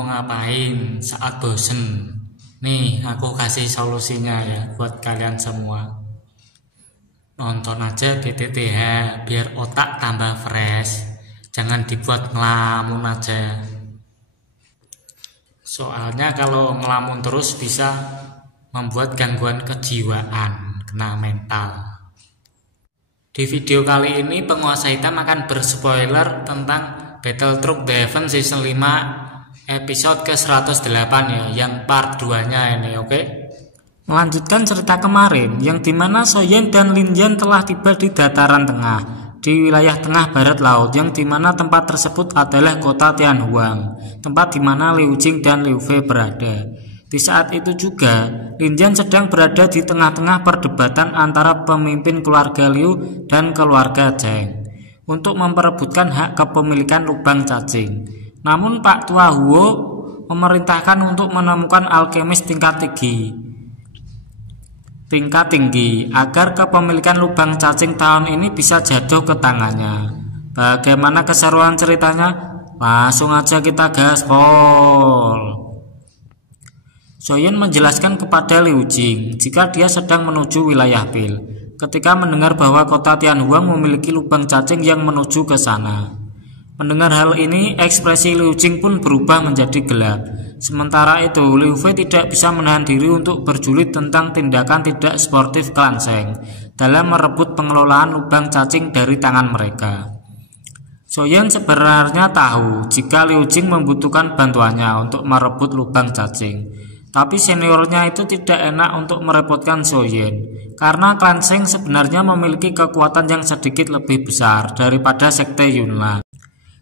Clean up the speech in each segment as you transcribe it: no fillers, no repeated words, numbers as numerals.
mau ngapain saat bosen? Nih, aku kasih solusinya ya buat kalian semua. Nonton aja BTTH biar otak tambah fresh. Jangan dibuat ngelamun aja. Soalnya kalau ngelamun terus bisa membuat gangguan kejiwaan, kena mental. Di video kali ini penguasa hitam akan berspoiler tentang Battletruck The Heaven Season 5 episode ke-108 ya, yang part 2 nya ini, oke? Melanjutkan cerita kemarin yang dimana Soyen dan Linjan telah tiba di dataran tengah di wilayah tengah barat laut, yang dimana tempat tersebut adalah kota Tianhuang, tempat dimana Liu Jing dan Liu Fei berada. Di saat itu juga Linjan sedang berada di tengah-tengah perdebatan antara pemimpin keluarga Liu dan keluarga Zheng untuk memperebutkan hak kepemilikan lubang cacing. Namun Pak Tua Huo memerintahkan untuk menemukan alkemis tingkat tinggi agar kepemilikan lubang cacing tahun ini bisa jatuh ke tangannya. Bagaimana keseruan ceritanya? Langsung aja kita gaspol. Soyen menjelaskan kepada Liu Jing jika dia sedang menuju wilayah Pil ketika mendengar bahwa kota Tianhuang memiliki lubang cacing yang menuju ke sana. Mendengar hal ini, ekspresi Liu Jing pun berubah menjadi gelap. Sementara itu, Liu Fei tidak bisa menahan diri untuk berjulit tentang tindakan tidak sportif klan Zheng dalam merebut pengelolaan lubang cacing dari tangan mereka. Soyen sebenarnya tahu jika Liu Jing membutuhkan bantuannya untuk merebut lubang cacing. Tapi seniornya itu tidak enak untuk merepotkan Soyen, karena klan Zheng sebenarnya memiliki kekuatan yang sedikit lebih besar daripada sekte Yunlan.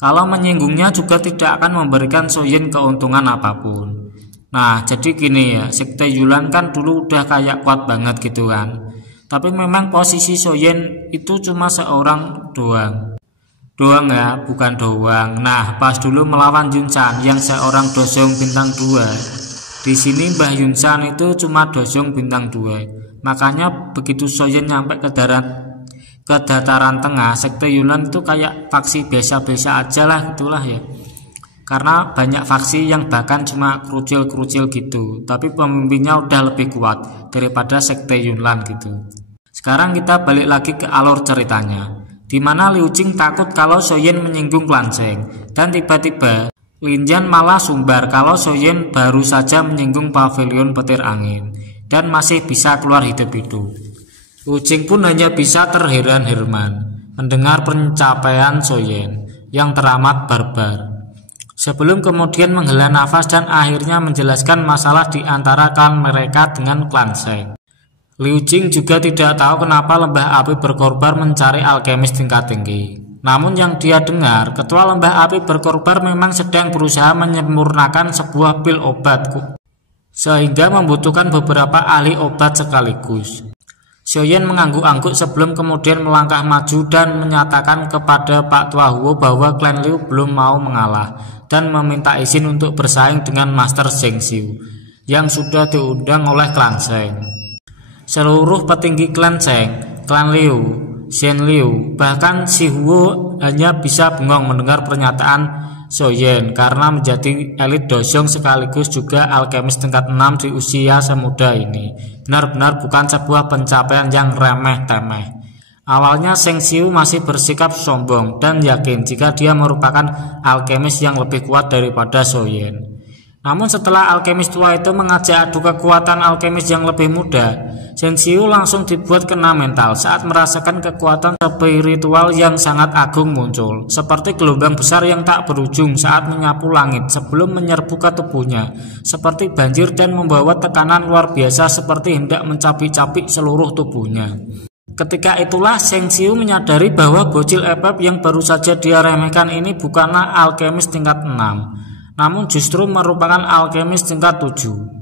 Kalau menyinggungnya juga tidak akan memberikan Soyen keuntungan apapun. Nah, jadi gini ya, sekte Yunlan kan dulu udah kayak kuat banget gitu kan. Tapi memang posisi Soyen itu cuma seorang doang ya, bukan doang. Nah, pas dulu melawan Yunsan yang seorang dosong bintang 2. Di sini Mbah Yunsan itu cuma dosong bintang 2. Makanya begitu Soyen nyampe ke dataran tengah, sekte Yunnan itu kayak faksi biasa-biasa aja lah gitulah ya. Karena banyak faksi yang bahkan cuma kerucil-kerucil gitu, tapi pemimpinnya udah lebih kuat daripada sekte Yunnan gitu. Sekarang kita balik lagi ke alur ceritanya, dimana Liu Jing takut kalau Soyen menyinggung klan Zheng, dan tiba-tiba Linjan malah sumbar kalau Soyen baru saja menyinggung pavilion petir angin dan masih bisa keluar hidup-hidup. Liu Jing pun hanya bisa terheran-heran mendengar pencapaian Soyen yang teramat barbar. Sebelum kemudian menghela nafas dan akhirnya menjelaskan masalah di antara klan mereka dengan klan Zheng. Liu Jing juga tidak tahu kenapa lembah api berkorban mencari alkemis tingkat tinggi. Namun yang dia dengar, ketua lembah api berkorban memang sedang berusaha menyempurnakan sebuah pil obat sehingga membutuhkan beberapa ahli obat sekaligus. Soyen mengangguk-angguk sebelum kemudian melangkah maju dan menyatakan kepada Pak Tua Huo bahwa klan Liu belum mau mengalah dan meminta izin untuk bersaing dengan Master Zheng Xiu yang sudah diundang oleh klan Zheng. Seluruh petinggi klan Zheng, klan Liu, Shen Liu, bahkan Si Huo hanya bisa bengong mendengar pernyataan Soyen karena menjadi elit dosong sekaligus juga alkemis tingkat 6 di usia semuda ini benar-benar bukan sebuah pencapaian yang remeh-temeh. Awalnya Zheng Xiu masih bersikap sombong dan yakin jika dia merupakan alkemis yang lebih kuat daripada Soyen. Namun setelah alkemis tua itu mengajak adu kekuatan alkemis yang lebih muda, Zheng Xiu langsung dibuat kena mental saat merasakan kekuatan spiritual yang sangat agung muncul, seperti gelombang besar yang tak berujung saat menyapu langit sebelum menyerbu ke tubuhnya, seperti banjir dan membawa tekanan luar biasa seperti hendak mencapik-capik seluruh tubuhnya. Ketika itulah Zheng Xiu menyadari bahwa bocil epep yang baru saja dia remehkan ini bukanlah alkemis tingkat 6. Namun justru merupakan alkemis tingkat 7.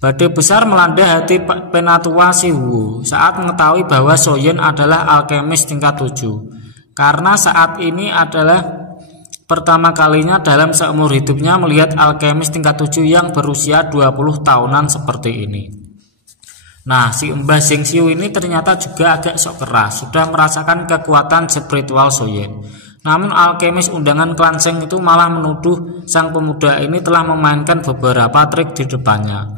Badai besar melanda hati penatua Si Huo saat mengetahui bahwa Soyen adalah alkemis tingkat 7. Karena saat ini adalah pertama kalinya dalam seumur hidupnya melihat alkemis tingkat 7 yang berusia 20 tahunan seperti ini. Nah, si Mbah Zheng Xiu ini ternyata juga agak sok keras, sudah merasakan kekuatan spiritual Soyen. Namun alkemis undangan klan Sheng itu malah menuduh sang pemuda ini telah memainkan beberapa trik di depannya.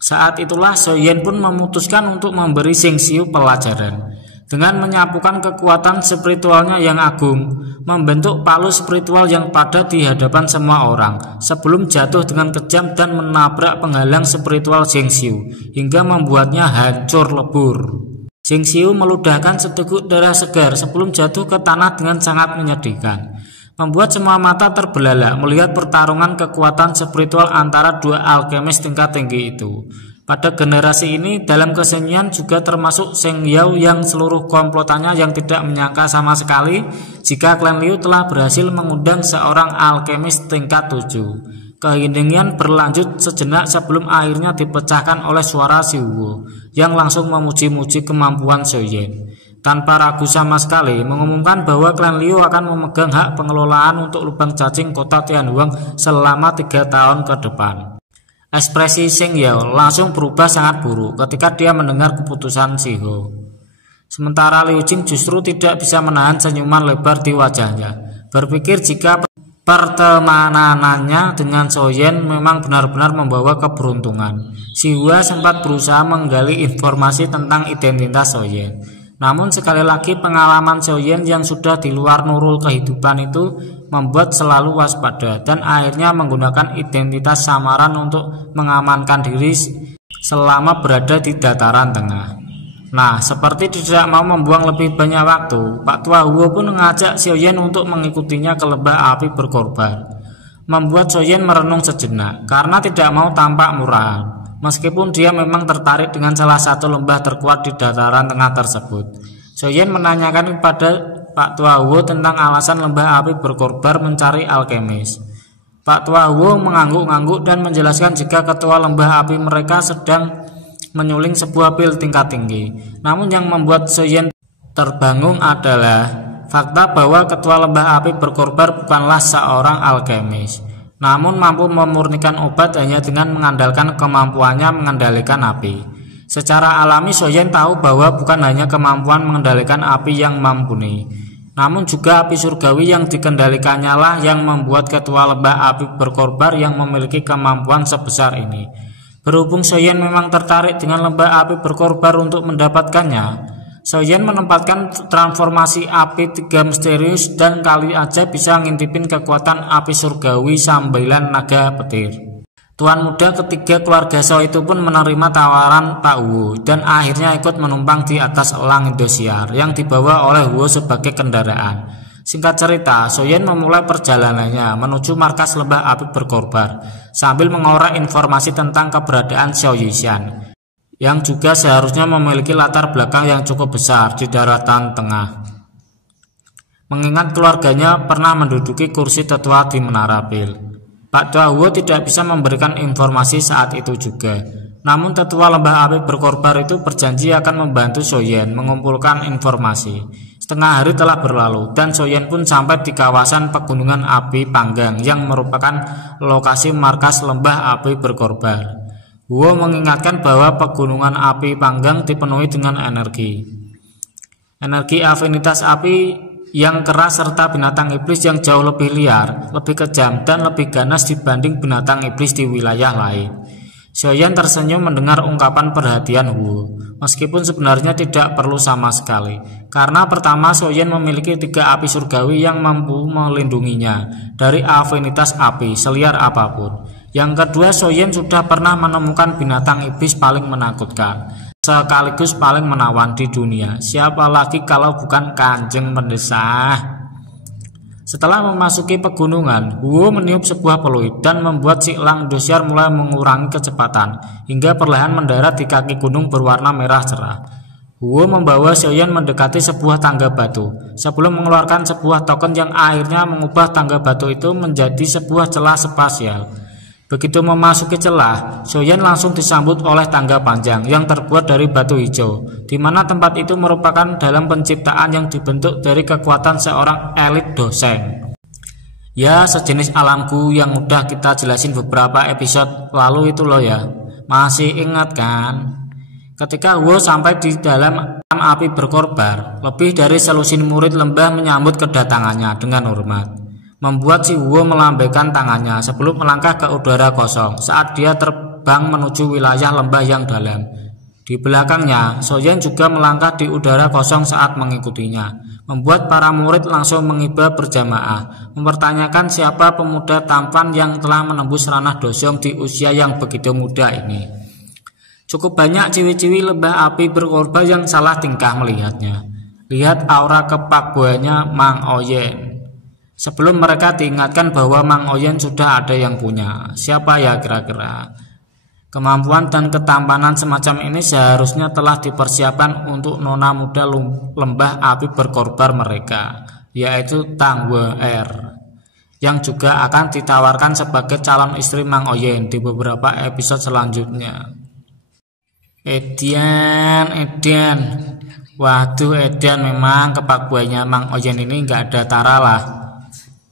Saat itulah Soyen pun memutuskan untuk memberi Sheng Xiu pelajaran dengan menyapukan kekuatan spiritualnya yang agung, membentuk palu spiritual yang padat di hadapan semua orang sebelum jatuh dengan kejam dan menabrak penghalang spiritual Sheng Xiu hingga membuatnya hancur lebur. Sheng Xiu meludahkan seteguk darah segar sebelum jatuh ke tanah dengan sangat menyedihkan, membuat semua mata terbelalak melihat pertarungan kekuatan spiritual antara dua alkemis tingkat tinggi itu. Pada generasi ini dalam kesenian juga termasuk Sheng Yao yang seluruh komplotannya yang tidak menyangka sama sekali jika klan Liu telah berhasil mengundang seorang alkemis tingkat 7. Keheningan berlanjut sejenak sebelum akhirnya dipecahkan oleh suara Si Huo yang langsung memuji-muji kemampuan Soyen. Tanpa ragu sama sekali mengumumkan bahwa klan Liu akan memegang hak pengelolaan untuk lubang cacing kota Tianhuang selama 3 tahun ke depan. Ekspresi Sheng Yao langsung berubah sangat buruk ketika dia mendengar keputusan Si Huo. Sementara Liu Jing justru tidak bisa menahan senyuman lebar di wajahnya, berpikir jika pertemanannya dengan Soyen memang benar-benar membawa keberuntungan. Si Hua sempat berusaha menggali informasi tentang identitas Soyen. Namun sekali lagi pengalaman Soyen yang sudah di luar nurul kehidupan itu membuat selalu waspada dan akhirnya menggunakan identitas samaran untuk mengamankan diri selama berada di dataran tengah. Nah, seperti tidak mau membuang lebih banyak waktu, Pak Tua Huo pun mengajak Soyen untuk mengikutinya ke lembah api berkorban, membuat Soyen merenung sejenak karena tidak mau tampak murahan. Meskipun dia memang tertarik dengan salah satu lembah terkuat di dataran tengah tersebut, Soyen menanyakan kepada Pak Tua Huo tentang alasan lembah api berkorban mencari alkemis. Pak Tua Huo mengangguk-angguk dan menjelaskan jika ketua lembah api mereka sedang menyuling sebuah pil tingkat tinggi. Namun yang membuat Soyen terbangun adalah fakta bahwa ketua lembah api berkorban bukanlah seorang alkemis, namun mampu memurnikan obat hanya dengan mengandalkan kemampuannya mengendalikan api. Secara alami Soyen tahu bahwa bukan hanya kemampuan mengendalikan api yang mumpuni, namun juga api surgawi yang dikendalikannya lah yang membuat ketua lembah api berkorban yang memiliki kemampuan sebesar ini. Berhubung Soyen memang tertarik dengan lembah api berkorban untuk mendapatkannya, Soyen menempatkan transformasi api 3 misterius dan kali aja bisa ngintipin kekuatan api surgawi sambilan naga petir. Tuan muda ketiga keluarga Shao itu pun menerima tawaran Pak Huo dan akhirnya ikut menumpang di atas elang Indosiar yang dibawa oleh Huo sebagai kendaraan. Singkat cerita, Soyen memulai perjalanannya menuju markas lembah api berkorban sambil mengorek informasi tentang keberadaan Xiao Yishan yang juga seharusnya memiliki latar belakang yang cukup besar di daratan tengah. Mengingat keluarganya pernah menduduki kursi tetua di Menara Pil, Pak Tua Huo tidak bisa memberikan informasi saat itu juga. Namun tetua lembah api berkorban itu berjanji akan membantu Soyen mengumpulkan informasi. Setengah hari telah berlalu dan Soyen pun sampai di kawasan pegunungan api Panggang yang merupakan lokasi markas lembah api berkorban. Huo mengingatkan bahwa pegunungan api Panggang dipenuhi dengan energi afinitas api yang keras serta binatang iblis yang jauh lebih liar, lebih kejam dan lebih ganas dibanding binatang iblis di wilayah lain. Soyen tersenyum mendengar ungkapan perhatian Huo, meskipun sebenarnya tidak perlu sama sekali. Karena pertama, Soyen memiliki 3 api surgawi yang mampu melindunginya dari afinitas api seliar apapun. Yang kedua, Soyen sudah pernah menemukan binatang iblis paling menakutkan, sekaligus paling menawan di dunia. Siapa lagi kalau bukan Kanjeng Pendesah? Setelah memasuki pegunungan, Huo meniup sebuah peluit dan membuat si elang Indosiar mulai mengurangi kecepatan hingga perlahan mendarat di kaki gunung berwarna merah cerah. Huo membawa Soyen mendekati sebuah tangga batu sebelum mengeluarkan sebuah token yang akhirnya mengubah tangga batu itu menjadi sebuah celah spasial. Begitu memasuki celah, Soyen langsung disambut oleh tangga panjang yang terbuat dari batu hijau, di mana tempat itu merupakan dalam penciptaan yang dibentuk dari kekuatan seorang elit dosen. Ya, sejenis alamku yang udah kita jelasin beberapa episode lalu itu loh ya. Masih ingat kan? Ketika Wo sampai di dalam api berkorbar, lebih dari selusin murid lembah menyambut kedatangannya dengan hormat, membuat si Wo melambaikan tangannya sebelum melangkah ke udara kosong saat dia terbang menuju wilayah lembah yang dalam. Di belakangnya, Soyen juga melangkah di udara kosong saat mengikutinya, membuat para murid langsung mengiba berjamaah, mempertanyakan siapa pemuda tampan yang telah menembus ranah Dosyong di usia yang begitu muda ini. Cukup banyak ciwi-ciwi lembah api berkorban yang salah tingkah melihatnya. Lihat aura kepakboannya Mang Oyen. Sebelum mereka diingatkan bahwa Mang Oyen sudah ada yang punya. Siapa ya kira-kira? Kemampuan dan ketampanan semacam ini seharusnya telah dipersiapkan untuk nona muda lembah api berkorban mereka, yaitu Tang Wer, yang juga akan ditawarkan sebagai calon istri Mang Oyen di beberapa episode selanjutnya. Edian. Waduh, Edian memang kepakboannya Mang Oyen ini nggak ada tara lah.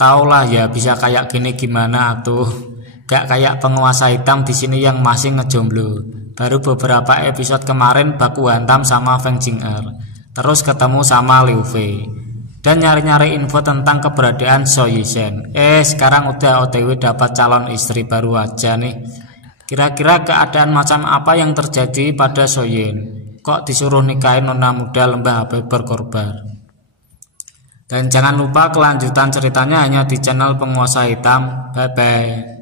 Taulah ya bisa kayak gini gimana atuh. Gak kayak penguasa hitam di sini yang masih ngejomblo. Baru beberapa episode kemarin baku hantam sama Feng Jing'er, terus ketemu sama Liu Fei, dan nyari-nyari info tentang keberadaan So Yishen. Sekarang udah OTW dapat calon istri baru aja nih. Kira-kira keadaan macam apa yang terjadi pada Soyin? Kok disuruh nikahin nona muda lembah api berkorban? Dan jangan lupa kelanjutan ceritanya hanya di channel Penguasa Hitam. Bye bye.